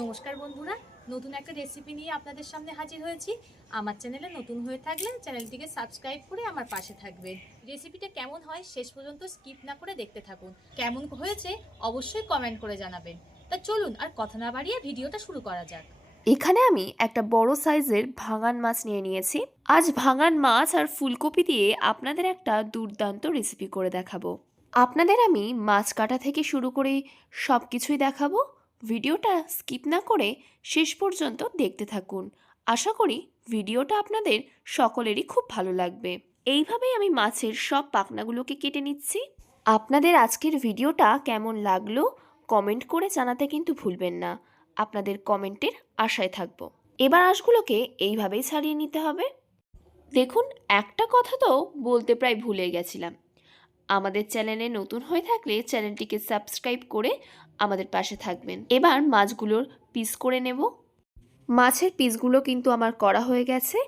নমস্কার বন্ধুরা, নতুন একটা রেসিপি নিয়ে আপনাদের সামনে হাজির হয়েছি। আমার চ্যানেলে নতুন হয়ে থাকলে চ্যানেলটিকে সাবস্ক্রাইব করে আমার পাশে থাকবেন। রেসিপিটা কেমন হয় শেষ পর্যন্ত স্কিপ না করে দেখতে থাকুন। কেমন হয়েছে অবশ্যই কমেন্ট করে জানাবেন। তা চলুন আর কথা না বাড়িয়ে ভিডিওটা শুরু করা যাক। এখানে আমি একটা বড় সাইজের ভাঙান মাছ নিয়ে নিয়েছি। আজ ভাঙান মাছ আর ফুলকপি দিয়ে আপনাদের একটা দুর্দান্ত রেসিপি করে দেখাবো। আপনাদের আমি মাছ কাটা থেকে শুরু করে সব কিছুই দেখাবো। ভিডিওটা স্কিপ না করে শেষ পর্যন্ত দেখতে থাকুন। আশা করি ভিডিওটা আপনাদের সকলেরই খুব ভালো লাগবে। এইভাবেই আমি মাছের সব পাখনাগুলোকে কেটে নিচ্ছি। আপনাদের আজকের ভিডিওটা কেমন লাগলো কমেন্ট করে জানাতে কিন্তু ভুলবেন না। আপনাদের কমেন্টের আশায় থাকবো। এবার আঁশগুলোকে এইভাবেই ছাড়িয়ে নিতে হবে। দেখুন, একটা কথা তো বলতে প্রায় ভুলে গেছিলাম। আমাদের চ্যানেলে নতুন হয়ে থাকলে চ্যানেলটিকে সাবস্ক্রাইব করে আমাদের পাশে থাকবেন। এবার মাছগুলোর পিস করে নেব। মাছের পিসগুলো কিন্তু আমার করা হয়ে গেছে।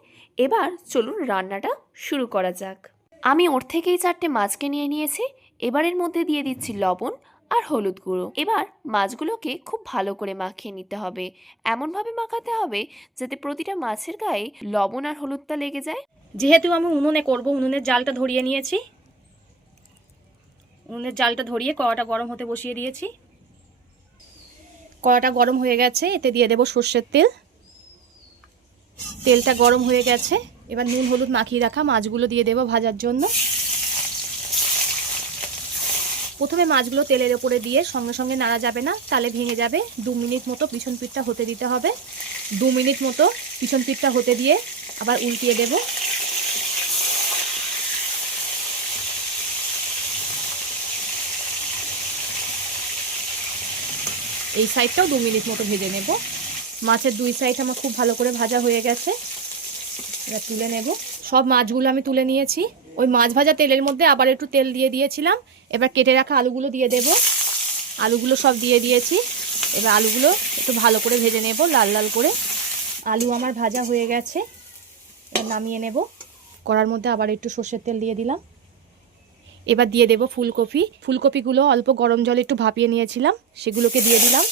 এবার চলুন রান্নাটা শুরু করা যাক। আমি ওর থেকেই 4টে মাছকে নিয়ে নিয়েছি। এবার এর মধ্যে দিয়ে দিচ্ছি লবণ আর হলুদ গুঁড়ো। এবার মাছগুলোকে খুব ভালো করে মাখিয়ে নিতে হবে। এমনভাবে মাখাতে হবে যাতে প্রতিটা মাছের গায়ে লবণ আর হলুদটা লেগে যায়। যেহেতু আমি উনুনে করব, উনুনের জালটা ধরিয়ে নিয়েছি। উনুনের জালটা ধরিয়ে কড়াটা গরম হতে বসিয়ে দিয়েছি। কড়াটা গরম হয়ে গেছে, এতে দিয়ে দেব সর্ষের তেল। তেলটা গরম হয়ে গেছে, এবার নুন হলুদ মাখিয়ে রাখা মাছগুলো দিয়ে দেব ভাজার জন্য। প্রথমে মাছগুলো তেলের ওপরে দিয়ে সঙ্গে সঙ্গে নাড়া যাবে না, তাহলে ভেঙে যাবে। 2 মিনিট মতো পিছন পিঠটা হতে দিতে হবে। 2 মিনিট মতো পিছন পিঠটা হতে দিয়ে আবার উল্টিয়ে দেব। এই সাইডটাও 2 মিনিট মতো ভেজে নেব। মাছের 2 সাইড আমার খুব ভালো করে ভাজা হয়ে গেছে। এবার তুলে নেব। সব মাছগুলো আমি তুলে নিয়েছি। ওই মাছ ভাজা তেলের মধ্যে আবার একটু তেল দিয়ে দিয়েছিলাম। এবার কেটে রাখা আলুগুলো দিয়ে দেব। আলুগুলো সব দিয়ে দিয়েছি। এবার আলুগুলো একটু ভালো করে ভেজে নেব, লাল লাল করে। আলু আমার ভাজা হয়ে গেছে, এবার নামিয়ে নেব। কড়ার মধ্যে আবার একটু সর্ষের তেল দিয়ে দিলাম। এবার দিয়ে দেব ফুলকপি। ফুলকপিগুলো অল্প গরম জলে একটু ভাপিয়ে নিয়েছিলাম, সেগুলোকে দিয়ে দিলাম।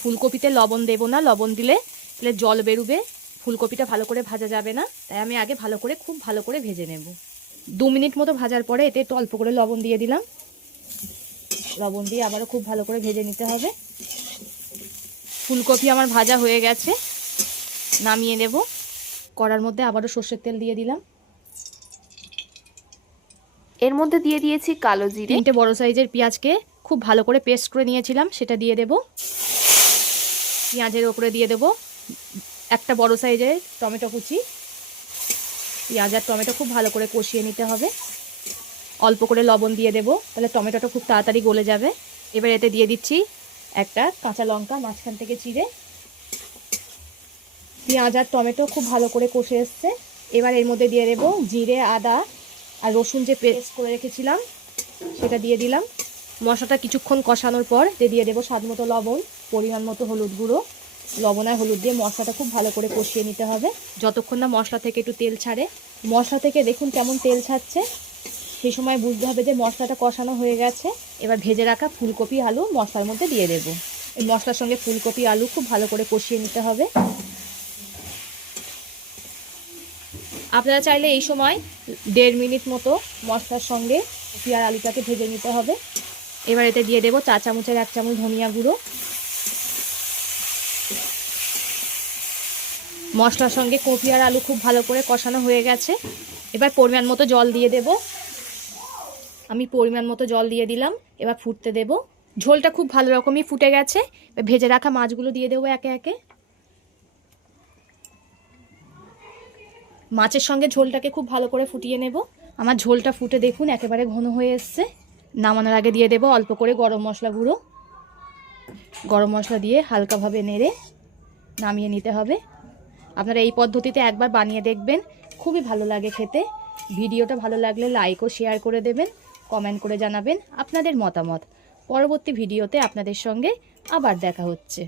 ফুলকপিতে লবণ দেব না, লবণ দিলে তাহলে জল বেরোবে, ফুলকপিটা ভালো করে ভাজা যাবে না। তাই আমি আগে ভালো করে খুব ভালো করে ভেজে নেব। 2 মিনিট মতো ভাজার পরে এতে একটু অল্প করে লবণ দিয়ে দিলাম। লবণ দিয়ে আবারও খুব ভালো করে ভেজে নিতে হবে। ফুলকপি আমার ভাজা হয়ে গেছে, নামিয়ে নেব। কড়ার মধ্যে আবারও সর্ষের তেল দিয়ে দিলাম। এর মধ্যে দিয়ে দিয়েছি কালো জিরে। 3টে বড় সাইজের পেঁয়াজকে খুব ভালো করে পেস্ট করে নিয়েছিলাম, সেটা দিয়ে দেব। পেঁয়াজের ওপরে দিয়ে দেব একটা বড় সাইজের টমেটো কুচি। পেঁয়াজ আর টমেটো খুব ভালো করে কষিয়ে নিতে হবে। অল্প করে লবণ দিয়ে দেব, তাহলে টমেটোটা খুব তাড়াতাড়ি গলে যাবে। এবার এতে দিয়ে দিচ্ছি একটা কাঁচা লঙ্কা মাঝখান থেকে চিড়ে। পেঁয়াজ আর টমেটো খুব ভালো করে কষে এসছে। এবার এর মধ্যে দিয়ে দেব জিরে, আদা আর রসুন যে পেস্ট করে রেখেছিলাম সেটা দিয়ে দিলাম। মশলাটা কিছুক্ষণ কষানোর পর দিয়ে দেবো স্বাদ মতো লবণ, পরিমাণ মতো হলুদ গুঁড়ো। লবণ আর হলুদ দিয়ে মশলাটা খুব ভালো করে কষিয়ে নিতে হবে যতক্ষণ না মশলা থেকে একটু তেল ছাড়ে। মশলা থেকে দেখুন কেমন তেল ছাড়ছে, সেই সময় বুঝতে হবে যে মশলাটা কষানো হয়ে গেছে। এবার ভেজে রাখা ফুলকপি আলু মশলার মধ্যে দিয়ে দেব। এই মশলার সঙ্গে ফুলকপি আলু খুব ভালো করে কষিয়ে নিতে হবে। আপনারা চাইলে এই সময় 1.5 মিনিট মতো মশলার সঙ্গে কপি আর আলুটাকে ভেজে নিতে হবে। এবার এতে দিয়ে দেবো 4 চামচের 1 চামচ ধনিয়া গুঁড়ো। মশলার সঙ্গে কপি আর আলু খুব ভালো করে কষানো হয়ে গেছে। এবার পরিমাণ মতো জল দিয়ে দেব। আমি পরিমাণ মতো জল দিয়ে দিলাম। এবার ফুটতে দেব। ঝোলটা খুব ভালো রকমই ফুটে গেছে। ভেজে রাখা মাছগুলো দিয়ে দেবো একে একে। মাছের সঙ্গে ঝোলটাকে খুব ভালো করে ফুটিয়ে নেব। আমার ঝোলটা ফুটে দেখুন একেবারে ঘন হয়ে এসছে। নামানোর আগে দিয়ে দেব অল্প করে গরম মশলা গুঁড়ো। গরম মশলা দিয়ে হালকাভাবে নেড়ে নামিয়ে নিতে হবে। আপনারা এই পদ্ধতিতে একবার বানিয়ে দেখবেন, খুবই ভালো লাগে খেতে। ভিডিওটা ভালো লাগলে লাইক ও শেয়ার করে দেবেন, কমেন্ট করে জানাবেন আপনাদের মতামত। পরবর্তী ভিডিওতে আপনাদের সঙ্গে আবার দেখা হচ্ছে।